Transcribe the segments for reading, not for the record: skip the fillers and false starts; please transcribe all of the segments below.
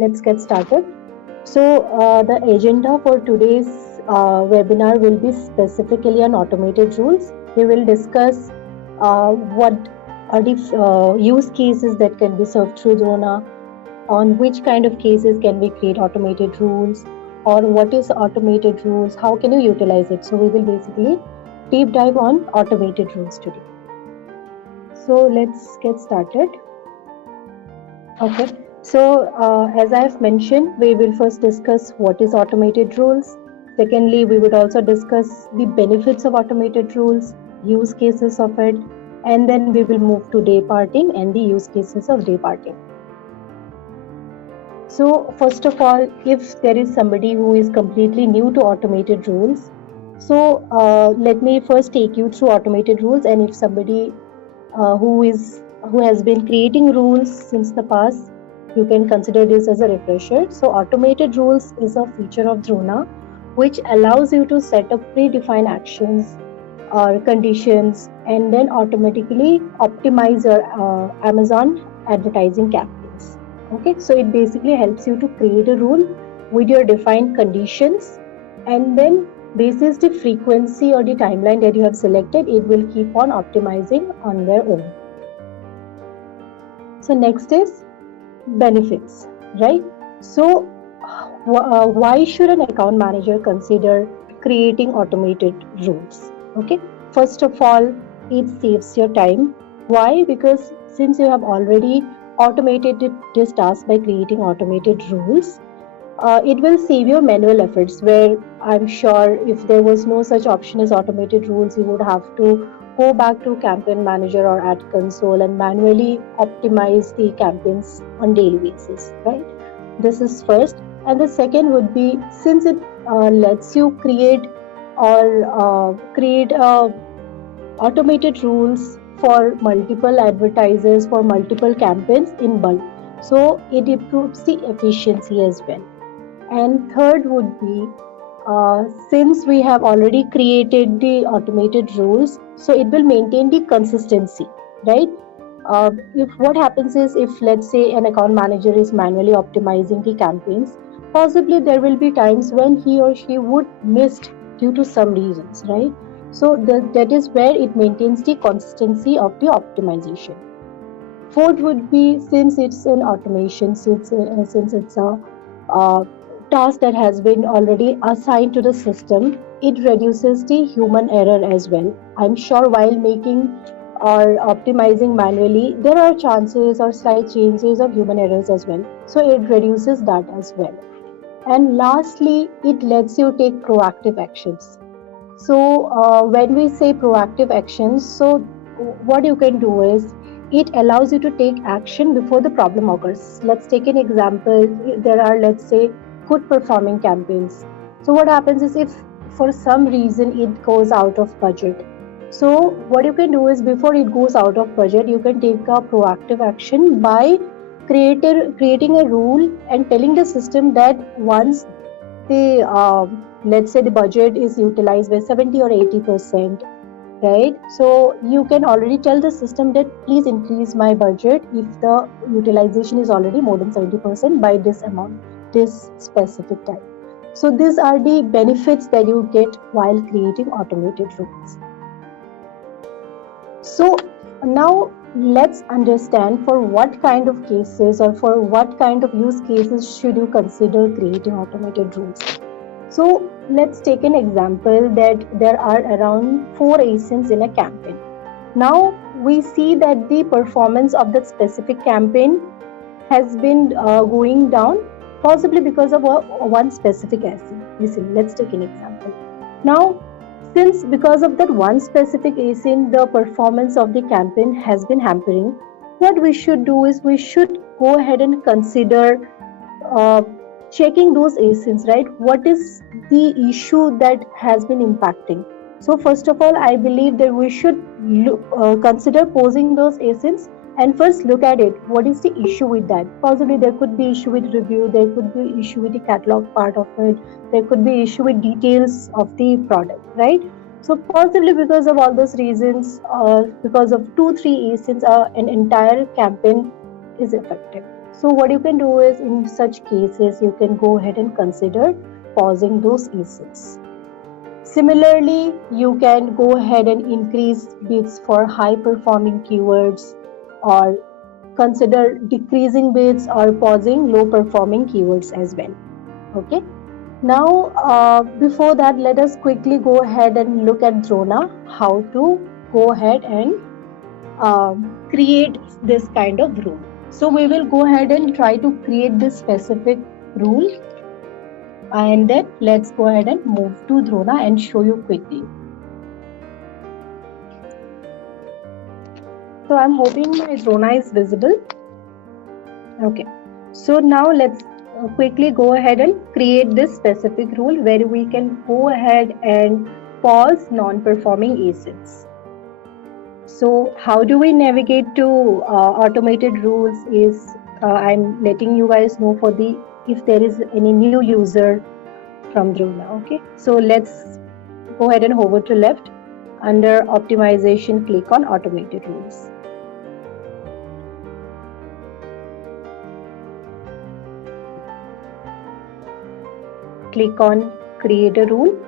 Let's get started. The agenda for today's webinar will be specifically on automated rules. We will discuss what are the use cases that can be served through Drona, on which kind of cases can we create automated rules, or what is automated rules, how can you utilize it. So we will basically deep dive on automated rules today. So let's get started. Okay. As I have mentioned, we will first discuss what is automated rules. Secondly, we would also discuss the benefits of automated rules, use cases of it, and then we will move to day parting and the use cases of day parting. So first of all, if there is somebody who is completely new to automated rules, let me first take you through automated rules, and if somebody who has been creating rules since the past, you can consider this as a refresher. So automated rules is a feature of Drona which allows you to set up predefined actions or conditions and then automatically optimize your Amazon advertising campaigns. Okay, so it basically helps you to create a rule with your defined conditions, and then basis the frequency or the timeline that you have selected, it will keep on optimizing on their own. So next is benefits, right? So why should an account manager consider creating automated rules? Okay, first of all, it saves your time. Why? Because since you have already automated this task by creating automated rules, it will save your manual efforts, where I'm sure if there was no such option as automated rules, you would have to go back to campaign manager or ad console and manually optimize the campaigns on daily basis, right? This is first. And the second would be, since it lets you create automated rules for multiple advertisers, for multiple campaigns in bulk, so it improves the efficiency as well. And third would be, since we have already created the automated rules, so it will maintain the consistency, right? If what happens is, if let's say an account manager is manually optimizing the campaigns, possibly there will be times when he or she would missed due to some reasons, right? So that is where it maintains the consistency of the optimization. Fourth would be, since it's an automation, since it's a task that has been already assigned to the system, it reduces the human error as well. I'm sure while making or optimizing manually, there are chances or slight changes of human errors as well. So it reduces that as well. And lastly, it lets you take proactive actions. So when we say proactive actions, so what you can do is, it allows you to take action before the problem occurs. Let's take an example. There are, let's say, good performing campaigns. So what happens is, if for some reason it goes out of budget, so what you can do is, before it goes out of budget, you can take a proactive action by creating a rule and telling the system that once the let's say the budget is utilized by 70 or 80%, right? So you can already tell the system that please increase my budget if the utilization is already more than 70% by this amount, this specific time. So these are the benefits that you get while creating automated rules. So now let's understand for what kind of cases or for what kind of use cases should you consider creating automated rules. So let's take an example that there are around 4 ASINs in a campaign. Now we see that the performance of that specific campaign has been going down, possibly because of one specific ASIN. Listen, let's take an example. Now, since because of that one specific ASIN, the performance of the campaign has been hampering, what we should do is, we should go ahead and consider checking those ASINs, right? What is the issue that has been impacting? So first of all, I believe that we should consider posing those ASINs and first look at it. What is the issue with that? Possibly there could be issue with review, there could be issue with the catalog part of it, there could be issue with details of the product, right? So possibly because of all those reasons, because of 2-3 ASINs, an entire campaign is affected. So what you can do is, in such cases, you can go ahead and consider pausing those ASINs. Similarly, you can go ahead and increase bids for high performing keywords, or consider decreasing bids or pausing low performing keywords as well. Okay. Now, before that, let us quickly go ahead and look at Drona, how to go ahead and create this kind of rule. So we will go ahead and try to create this specific rule, and then let's go ahead and move to Drona and show you quickly. So I'm hoping my Drona is visible. Okay. So now let's quickly go ahead and create this specific rule where we can go ahead and pause non-performing ASINs. So how do we navigate to automated rules is I'm letting you guys know for the if there is any new user from Drona. Okay, so let's go ahead and hover to left. Under optimization, click on automated rules. Click on create a rule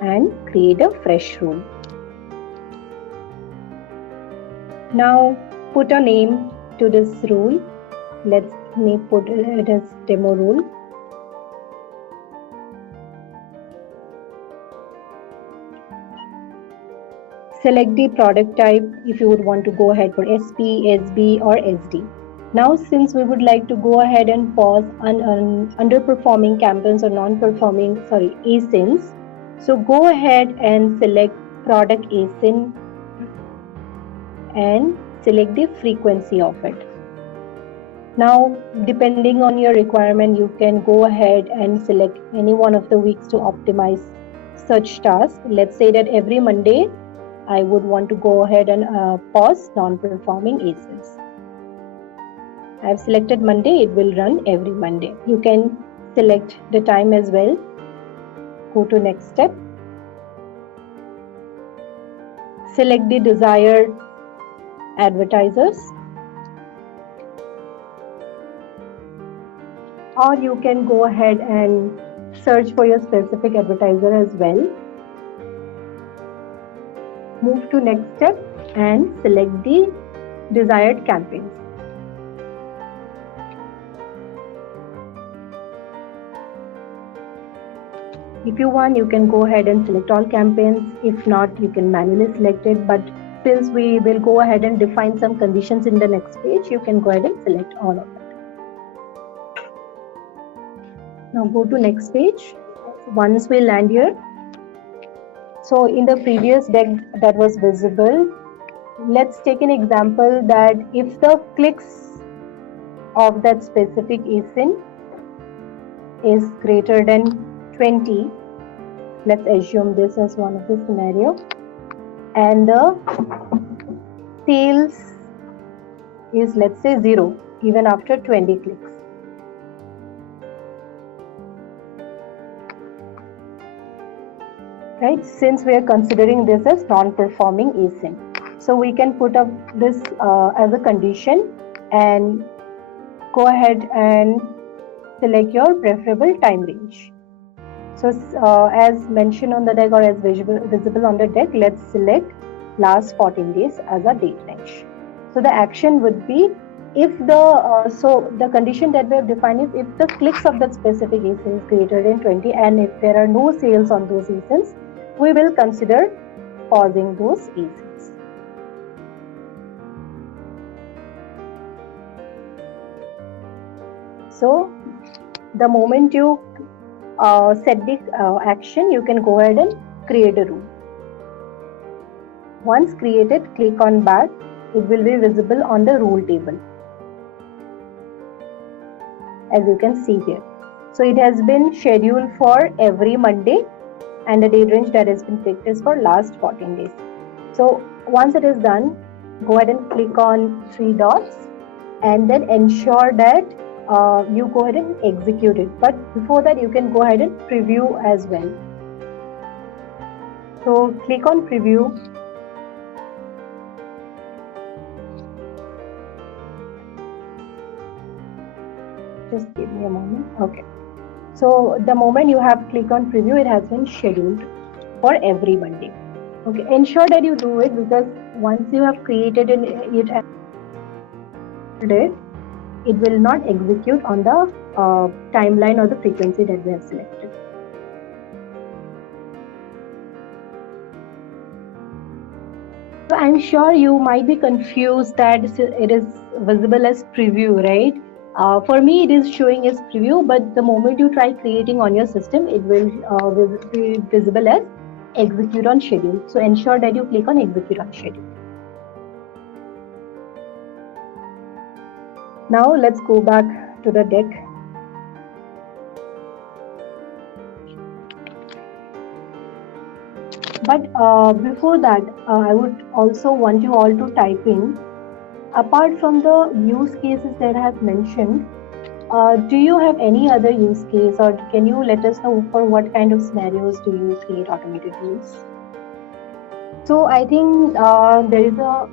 and create a fresh rule. Now put a name to this rule. Let me put it as demo rule. Select the product type if you would want to go ahead for SP, SB or SD. Now since we would like to go ahead and pause underperforming campaigns or non-performing ASINs, so go ahead and select product ASIN and select the frequency of it. Now depending on your requirement, you can go ahead and select any one of the weeks to optimize such task. Let's say that every Monday I would want to go ahead and pause non-performing ASINs. I've selected Monday, it will run every Monday. You can select the time as well. Go to next step. Select the desired advertisers, or you can go ahead and search for your specific advertiser as well. Move to next step and select the desired campaigns. If you want, you can go ahead and select all campaigns. If not, you can manually select it. But since we will go ahead and define some conditions in the next page, you can go ahead and select all of it. Now go to next page. Once we land here, so in the previous deck that was visible, let's take an example that if the clicks of that specific ASIN is greater than 20, let's assume this as one of the scenario, and the sales is, let's say, 0 even after 20 clicks. Right, since we are considering this as non-performing ASIN, so we can put up this as a condition and go ahead and select your preferable time range. So as mentioned on the deck, or as visible on the deck, let's select last 14 days as a date range. So the action would be, if the condition that we have defined is if the clicks of that specific ASIN is greater than 20 and if there are no sales on those ASINs, we will consider pausing those ASINs. So the moment you set the action, you can go ahead and create a rule. Once created, click on back. It will be visible on the rule table, as you can see here. So it has been scheduled for every Monday, and the date range that has been picked is for last 14 days. So once it is done, go ahead and click on 3 dots and then ensure that you go ahead and execute it. But before that, you can go ahead and preview as well. So click on preview. Just give me a moment. Okay. So the moment you have clicked on preview, it has been scheduled for every Monday. Okay. Ensure that you do it, because once you have created it it will not execute on the timeline or the frequency that we have selected. So I'm sure you might be confused that it is visible as preview, right? For me, it is showing as preview, but the moment you try creating on your system, it will be visible as execute on schedule. So ensure that you click on execute on schedule. Now let's go back to the deck. But before that, I would also want you all to type in, apart from the use cases that I have mentioned, do you have any other use case, or can you let us know for what kind of scenarios do you create automated rules? So I think there is a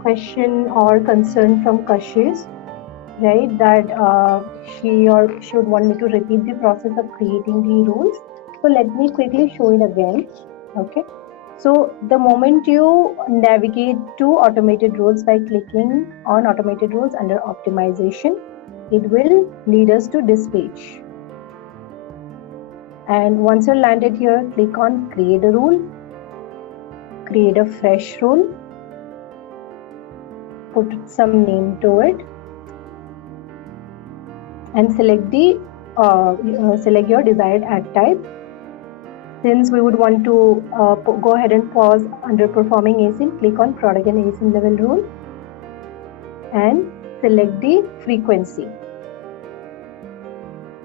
question or concern from Kashish, right, that she would want me to repeat the process of creating the rules. So let me quickly show it again. Okay. So the moment you navigate to automated rules by clicking on automated rules under optimization, it will lead us to this page. And once you're landed here, click on create a rule, create a fresh rule, put some name to it, and select your desired ad type. Since we would want to go ahead and pause underperforming ASIN, click on product and ASIN level rule and select the frequency.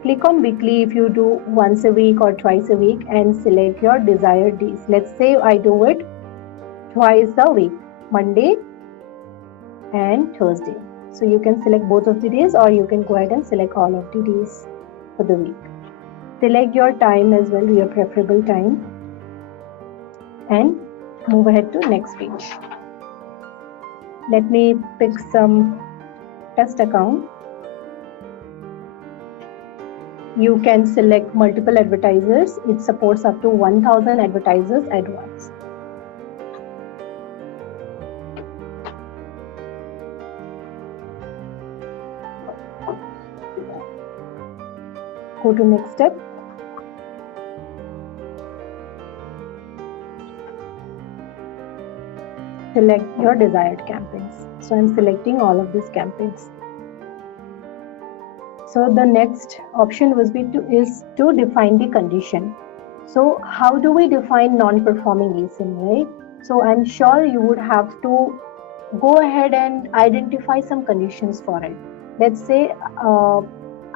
Click on weekly if you do once a week or twice a week, and select your desired days. Let's say I do it twice a week, Monday and Thursday. So you can select both of the days, or you can go ahead and select all of the days for the week. Select your time as well, your preferable time, and move ahead to next page. Let me pick some test account. You can select multiple advertisers. It supports up to 1000 advertisers at once. Go to next step. Select your desired campaigns. So I'm selecting all of these campaigns. So the next option is to define the condition. So how do we define non-performing ASIN, right? So I'm sure you would have to go ahead and identify some conditions for it. Let's say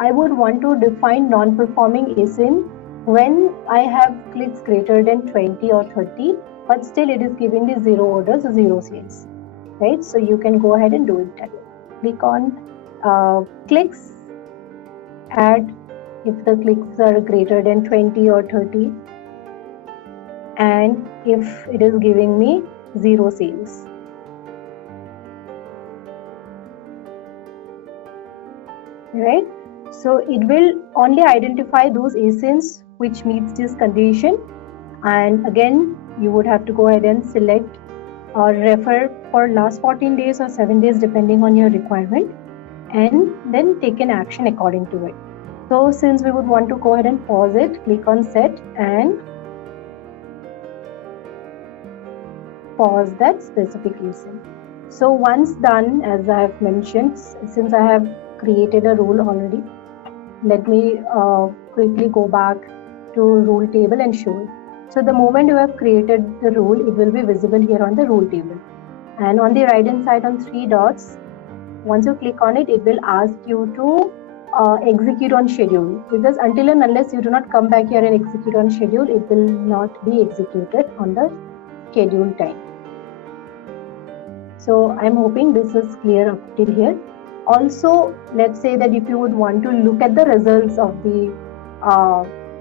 I would want to define non-performing ASIN when I have clicks greater than 20 or 30, but still it is giving the 0 orders, 0 sales, right? So you can go ahead and do it. Click on clicks, add if the clicks are greater than 20 or 30, and if it is giving me 0 sales. Right? So it will only identify those ASINs which meets this condition, and again you would have to go ahead and select or refer for last 14 days or 7 days depending on your requirement, and then take an action according to it. So since we would want to go ahead and pause it, click on set and pause that specific ASIN. So once done, as I have mentioned, since I have created a rule already, let me quickly go back to rule table and show it. So the moment you have created the rule, it will be visible here on the rule table. And on the right hand side on 3 dots, once you click on it, it will ask you to execute on schedule, because until and unless you do not come back here and execute on schedule, it will not be executed on the scheduled time. So I'm hoping this is clear up till here. Also, let's say that if you would want to look at the results of the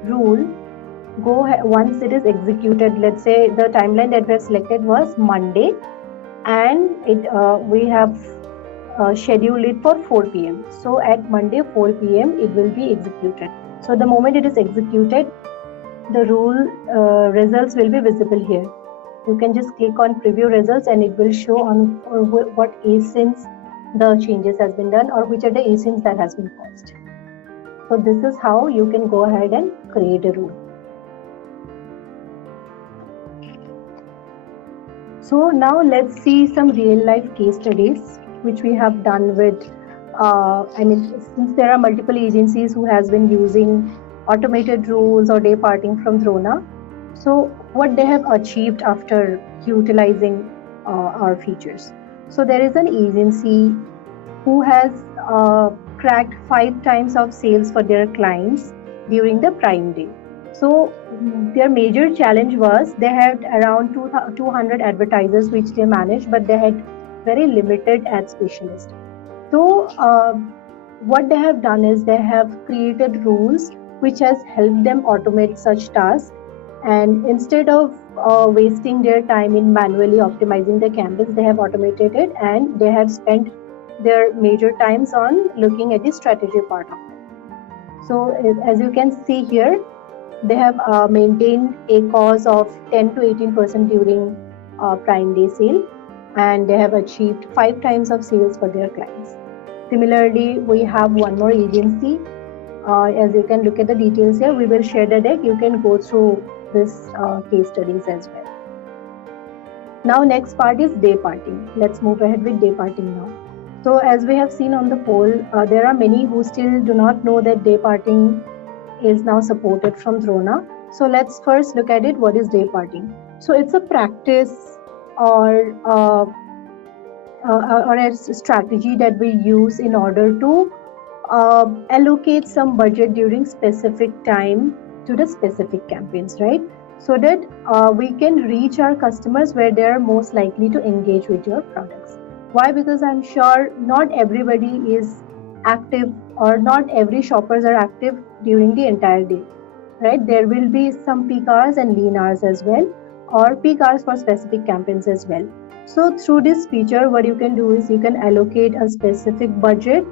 rule, once it is executed. Let's say the timeline that we have selected was Monday, and we have schedule it for 4 p.m. So at Monday 4 p.m. it will be executed. So the moment it is executed, the rule results will be visible here. You can just click on preview results and it will show on what asins the changes has been done or which are the asins that has been caused. So this is how you can go ahead and create a rule. So now let's see some real life case studies which we have done with since there are multiple agencies who has been using automated rules or day parting from Drona, so what they have achieved after utilizing our features. So there is an agency who has cracked 5 times of sales for their clients during the Prime Day. So their major challenge was they had around 200 advertisers which they managed, but they had very limited ad specialists. So what they have done is they have created rules which has helped them automate such tasks, and instead of wasting their time in manually optimizing the campaigns, they have automated it and they have spent their major times on looking at the strategy part of it. So as you can see here, they have maintained a cost of 10 to 18% during Prime Day sale, and they have achieved 5 times of sales for their clients. Similarly, we have one more agency. As you can look at the details here, we will share the deck. You can go through this case studies as well. Now next part is day parting. Let's move ahead with day parting now. So as we have seen on the poll, there are many who still do not know that day parting is now supported from Drona. So let's first look at it. What is day parting? So it's a practice or a strategy that we use in order to allocate some budget during specific time to the specific campaigns, right? So that we can reach our customers where they are most likely to engage with your products. Why? Because I'm sure not everybody is active or not every shoppers are active during the entire day, right? There will be some peak hours and lean hours as well, or peak hours for specific campaigns as well. So through this feature, what you can do is you can allocate a specific budget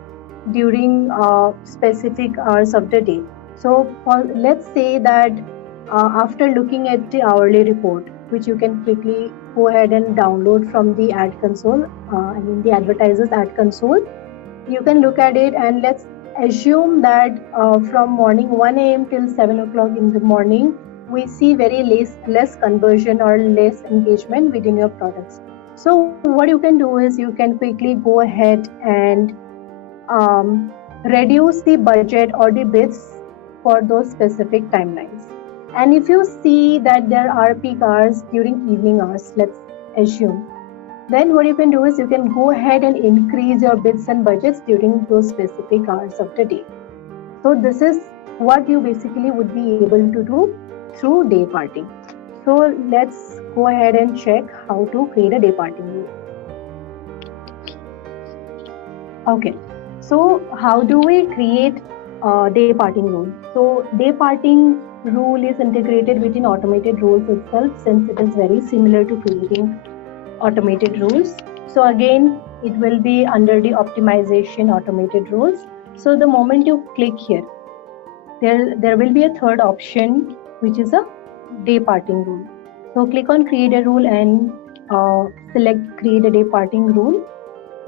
during specific hours of the day. So let's say that after looking at the hourly report, which you can quickly go ahead and download from the ad console, the advertiser's ad console, you can look at it, and let's assume that from morning 1 a.m. till 7 o'clock in the morning, we see very less conversion or less engagement within your products. So what you can do is you can quickly go ahead and reduce the budget or the bids for those specific timelines. And if you see that there are peak hours during evening hours, let's assume, then what you can do is you can go ahead and increase your bids and budgets during those specific hours of the day. So this is what you basically would be able to do through day parting. So let's go ahead and check how to create a day parting rule. Okay, so how do we create a day parting rule? So day parting rule is integrated within automated rules itself, since it is very similar to creating automated rules. So again, it will be under the optimization automated rules. So the moment you click here, there will be a third option, which is a day parting rule. So click on create a rule and select create a day parting rule.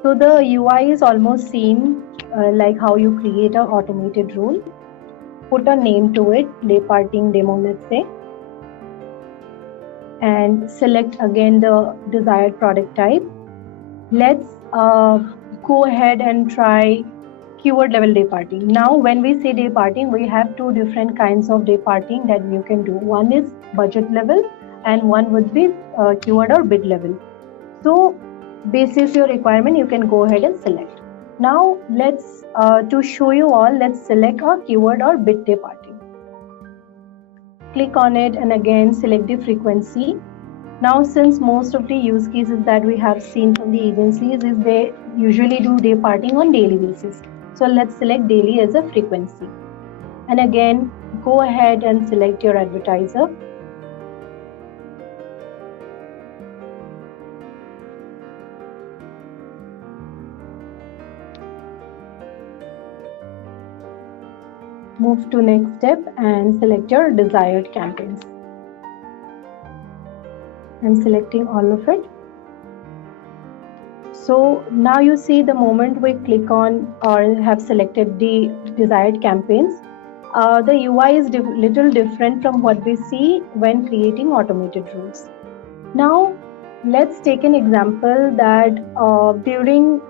So the UI is almost same like how you create an automated rule. Put a name to it, day parting demo, let's say, and select again the desired product type. Let's go ahead and try keyword level day parting. Now when we say day parting, we have two different kinds of day parting that you can do. One is budget level and one would be keyword or bid level. So basis your requirement, you can go ahead and select. Now let's to show you all, let's select a keyword or bid day parting. Click on it and again select the frequency. Now since most of the use cases that we have seen from the agencies is they usually do day parting on daily basis. So let's select daily as a frequency. And again, go ahead and select your advertiser. Move to next step and select your desired campaigns. I'm selecting all of it. So now you see the moment we click on or have selected the desired campaigns, the UI is little different from what we see when creating automated rules. Now let's take an example that during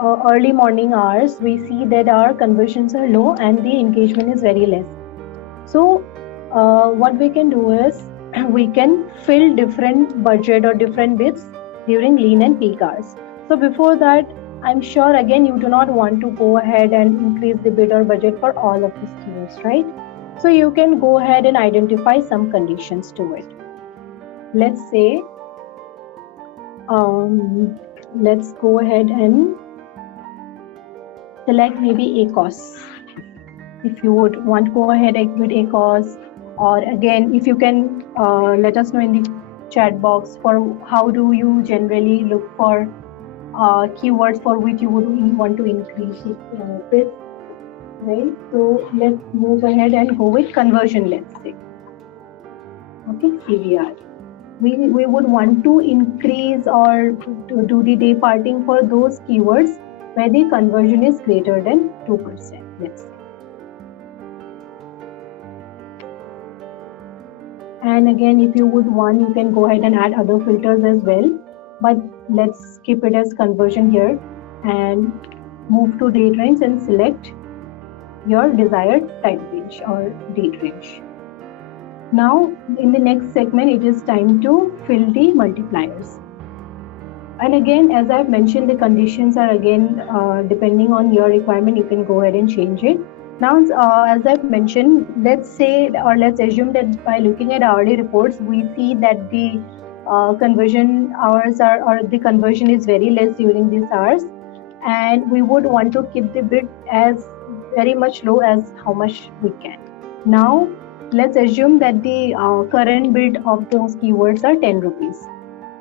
early morning hours, we see that our conversions are low and the engagement is very less. So what we can do is we can fill different budget or different bids during lean and peak hours. So before that, I'm sure again you do not want to go ahead and increase the bid or budget for all of these keywords, right? So you can go ahead and identify some conditions to it. Let's say, let's go ahead and select maybe ACOS. If you would want to go ahead with ACOS, or again, if you can let us know in the chat box for how do you generally look for keywords for which you would want to increase bids, right? So let's move ahead and go with conversion, let's say. Okay, CVR. We would want to increase or to do the day parting for those keywords where the conversion is greater than 2%, let's say. And again, if you would want, you can go ahead and add other filters as well, but let's keep it as conversion here and move to date range and select your desired time range or date range. Now in the next segment, it is time to fill the multipliers. And again, as I've mentioned, the conditions are again depending on your requirement, you can go ahead and change it. Now, as I've mentioned, let's say or let's assume that by looking at hourly reports, we see that the conversion hours or the conversion is very less during these hours, and we would want to keep the bid as very much low as how much we can. Now, let's assume that the current bid of those keywords are 10 rupees,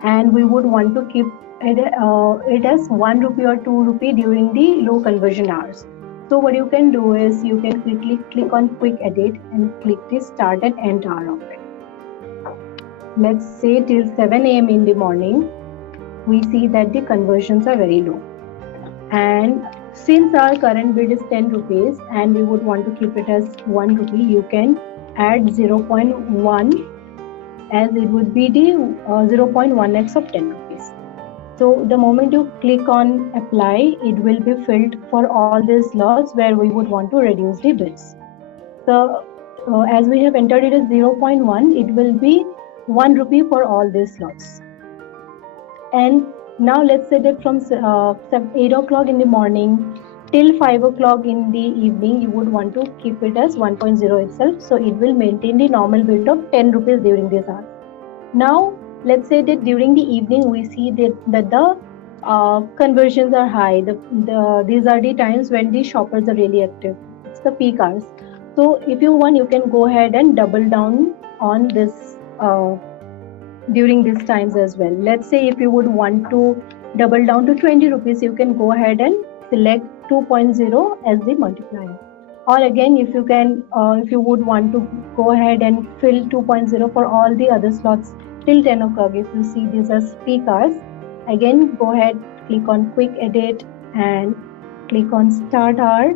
and we would want to keep it as 1 rupee or 2 rupee during the low conversion hours. So what you can do is you can quickly click on quick edit and click the start and end hour of it. Let's say till 7 a.m. in the morning, we see that the conversions are very low. And since our current bid is 10 rupees and we would want to keep it as 1 rupee, you can add 0.1 as it would be the 0.1x of 10 rupees. So the moment you click on apply, it will be filled for all these slots where we would want to reduce the bids. So as we have entered it as 0.1, it will be 1 rupee for all these slots. And now let's say that from 8 o'clock in the morning till 5 o'clock in the evening, you would want to keep it as 1.0 itself. So it will maintain the normal bid of 10 rupees during this hour. Now, let's say that during the evening, we see that the conversions are high. These are the times when the shoppers are really active. It's the peak hours. So if you want, you can go ahead and double down on this during these times as well. Let's say if you would want to double down to 20 rupees, you can go ahead and select 2.0 as the multiplier. Or again, if you can, if you would want to go ahead and fill 2.0 for all the other slots till 10 o'clock, if you see these as peak hours, again go ahead, click on quick edit and click on start hour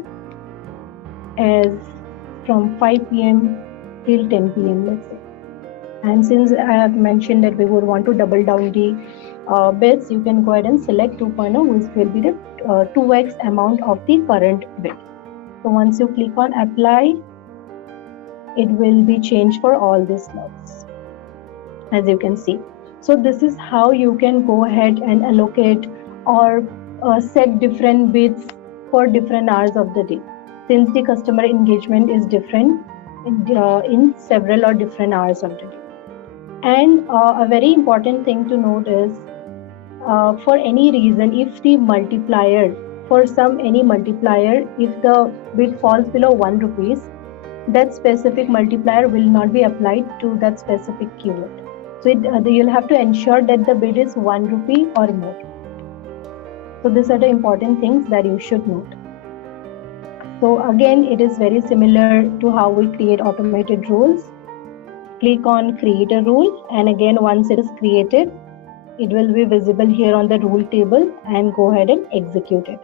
as from 5 p.m. till 10 p.m. let's say. And since I have mentioned that we would want to double down the bids, you can go ahead and select 2.0, which will be the 2x amount of the current bid. So once you click on apply, it will be changed for all these slots, as you can see. So this is how you can go ahead and allocate or set different bids for different hours of the day, since the customer engagement is different in several or different hours of the day. And a very important thing to note is for any reason, if the multiplier, for any multiplier, if the bid falls below 1 rupees, that specific multiplier will not be applied to that specific keyword. So you'll have to ensure that the bid is 1 rupee or more. So these are the important things that you should note. So again, it is very similar to how we create automated rules. Click on create a rule, and again, once it is created, it will be visible here on the rule table, and go ahead and execute it.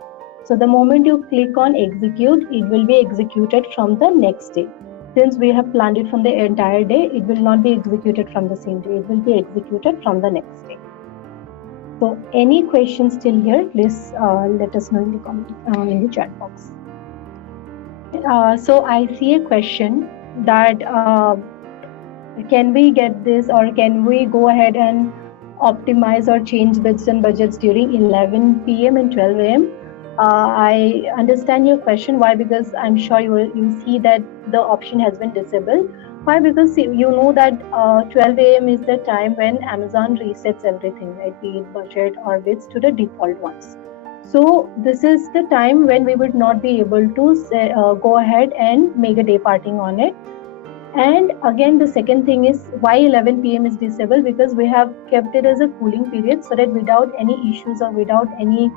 So the moment you click on execute, it will be executed from the next day. Since we have planned it from the entire day, it will not be executed from the same day. It will be executed from the next day. So any questions still here, please let us know in the comment in the chat box. So I see a question that can we get this, or can we go ahead and optimize or change bids and budgets during 11 p.m. and 12 a.m.? I understand your question. Why? Because I'm sure you see that the option has been disabled. Why? Because you know that 12 a.m. is the time when Amazon resets everything, right? Be it budget or bids to the default ones. So this is the time when we would not be able to say, go ahead and make a day parting on it. And again, the second thing is why 11 p.m. is disabled, because we have kept it as a cooling period so that without any issues or without any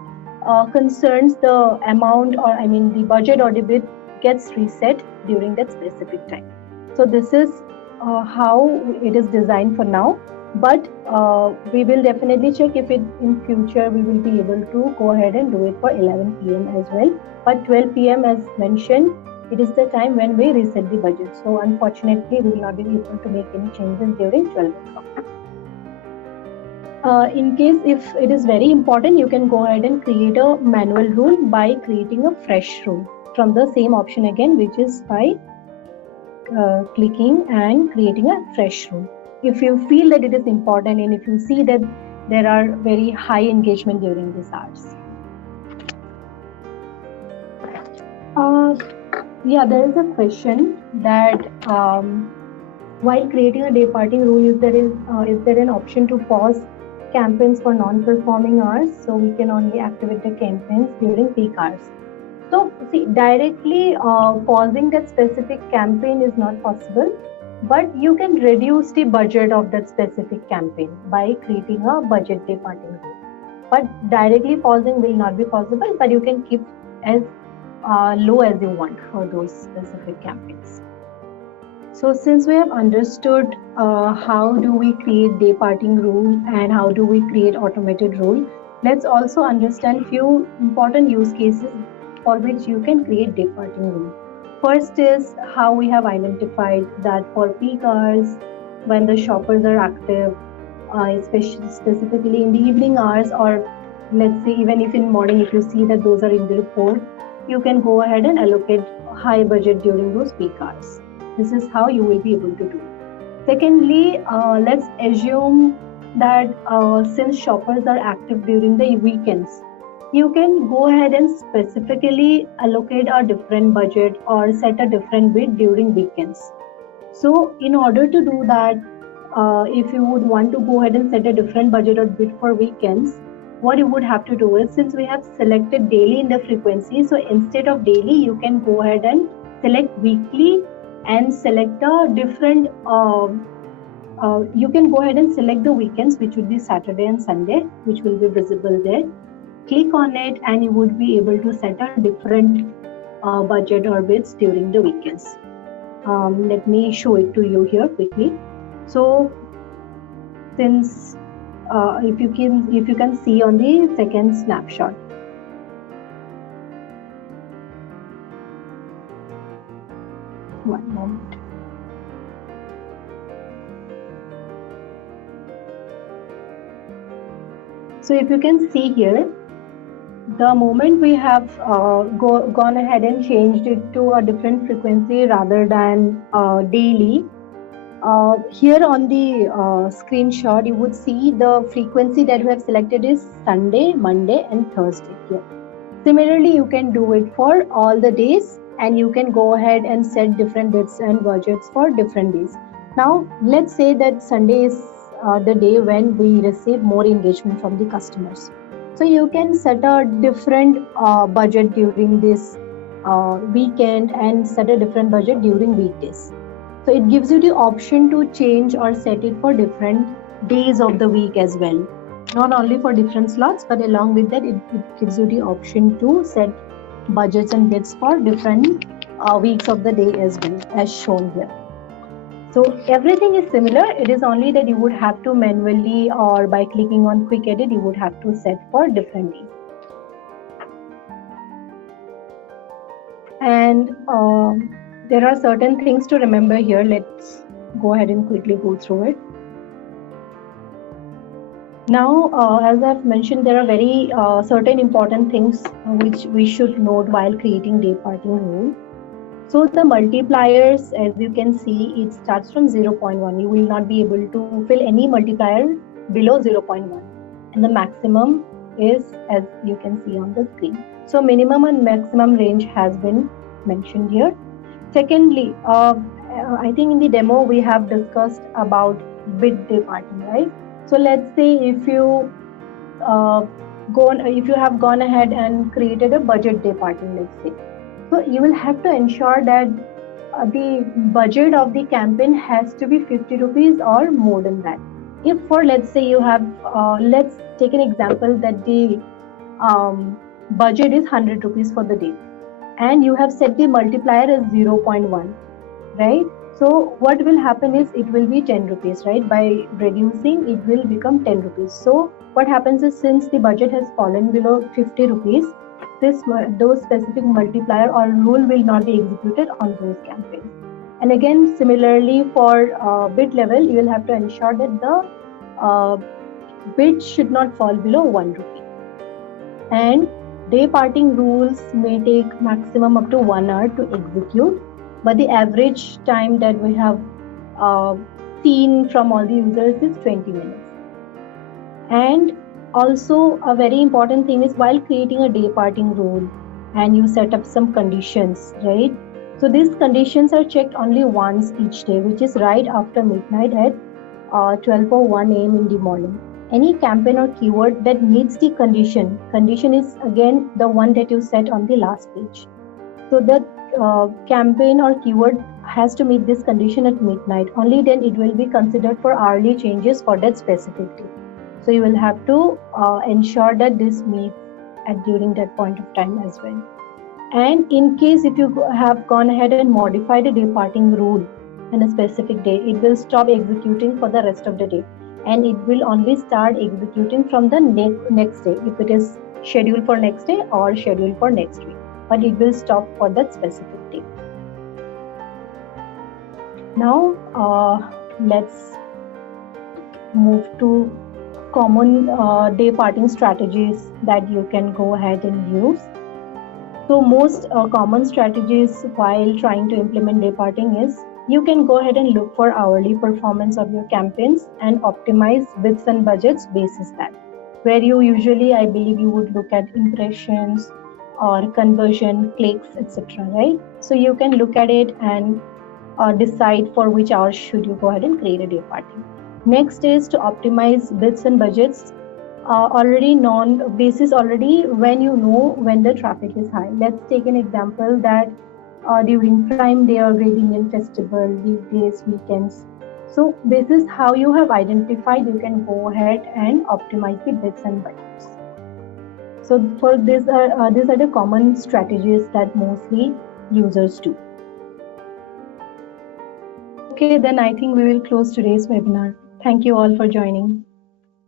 concerns, the amount, or the budget or the bid gets reset during that specific time. So this is how it is designed for now. But we will definitely check if it in future we will be able to go ahead and do it for 11 p.m. as well. But 12 p.m. as mentioned, it is the time when we reset the budget. So unfortunately, we will not be able to make any changes during 12 o'clock. In case if it is very important, you can go ahead and create a manual rule by creating a fresh rule from the same option again, which is by clicking and creating a fresh rule. If you feel that it is important and if you see that there are very high engagement during these hours. Yeah, there is a question that while creating a day parting rule, is there an option to pause campaigns for non-performing hours, so we can only activate the campaigns during peak hours? So see, directly pausing that specific campaign is not possible, but you can reduce the budget of that specific campaign by creating a budget day parting rule. But directly pausing will not be possible, but you can keep as low as you want for those specific campaigns. So since we have understood how do we create day parting rule and how do we create automated rule, let's also understand few important use cases for which you can create day parting rule. First is how we have identified that for peak hours, when the shoppers are active, especially specifically in the evening hours, or let's say even if in morning, if you see that those are in the report, you can go ahead and allocate high budget during those peak hours. This is how you will be able to do. Secondly, let's assume that since shoppers are active during the weekends, you can go ahead and specifically allocate a different budget or set a different bid during weekends. So in order to do that, if you would want to go ahead and set a different budget or bid for weekends, what you would have to do is, since we have selected daily in the frequency, so instead of daily, you can go ahead and select weekly and select a different, you can go ahead and select the weekends, which would be Saturday and Sunday, which will be visible there. Click on it and you would be able to set a different budget or bids during the weekends. Let me show it to you here quickly. So since if you can see on the second snapshot. One moment. So if you can see here, the moment we have gone ahead and changed it to a different frequency rather than daily, here on the screenshot, you would see the frequency that we have selected is Sunday, Monday, and Thursday here. Similarly, you can do it for all the days, and you can go ahead and set different bids and budgets for different days. Now, let's say that Sunday is the day when we receive more engagement from the customers. So you can set a different budget during this weekend and set a different budget during weekdays. So it gives you the option to change or set it for different days of the week as well. Not only for different slots, but along with that, it gives you the option to set budgets and bids for different weeks of the day as well, as shown here. So everything is similar. It is only that you would have to manually or by clicking on quick edit, you would have to set for different days. And there are certain things to remember here. Let's go ahead and quickly go through it. Now, as I've mentioned, there are very certain important things which we should note while creating day parting rule. So the multipliers, as you can see, it starts from 0.1. You will not be able to fill any multiplier below 0.1. And the maximum is, as you can see on the screen. So minimum and maximum range has been mentioned here. Secondly, I think in the demo we have discussed about bid day parting, right? So let's say if you have gone ahead and created a budget day parting, let's say. So you will have to ensure that the budget of the campaign has to be 50 rupees or more than that. If for, let's say you have, let's take an example that the budget is 100 rupees for the day and you have set the multiplier as 0.1, right? So what will happen is it will be 10 rupees, right? By reducing, it will become 10 rupees. So what happens is since the budget has fallen below 50 rupees, those specific multiplier or rule will not be executed on those campaigns. And again, similarly for bid level, you will have to ensure that the bid should not fall below 1 rupee. And day parting rules may take maximum up to 1 hour to execute, but the average time that we have seen from all the users is 20 minutes. And also a very important thing is while creating a day parting rule and you set up some conditions, right? So these conditions are checked only once each day, which is right after midnight at 12:01 a.m. in the morning. Any campaign or keyword that meets the condition is again the one that you set on the last page. So the campaign or keyword has to meet this condition at midnight. Only then it will be considered for hourly changes for that specific day. So you will have to ensure that this meets during that point of time as well. And in case if you have gone ahead and modified a day parting rule in a specific day, it will stop executing for the rest of the day. And it will only start executing from the next day, if it is scheduled for next day or scheduled for next week. But it will stop for that specific day. Now, let's move to common day parting strategies that you can go ahead and use. So most common strategies while trying to implement day parting is you can go ahead and look for hourly performance of your campaigns and optimize bids and budgets basis that. Where you usually, I believe, you would look at impressions or conversion, clicks, etc. Right? So you can look at it and decide for which hours should you go ahead and create a day parting. Next is to optimize bids and budgets. Already known basis already when you know when the traffic is high. Let's take an example that during Prime Day or Gradient Festival, weekdays, weekends. So this is how you have identified. You can go ahead and optimize the bids and budgets. So for this, these are the common strategies that mostly users do. Okay, then I think we will close today's webinar. Thank you all for joining.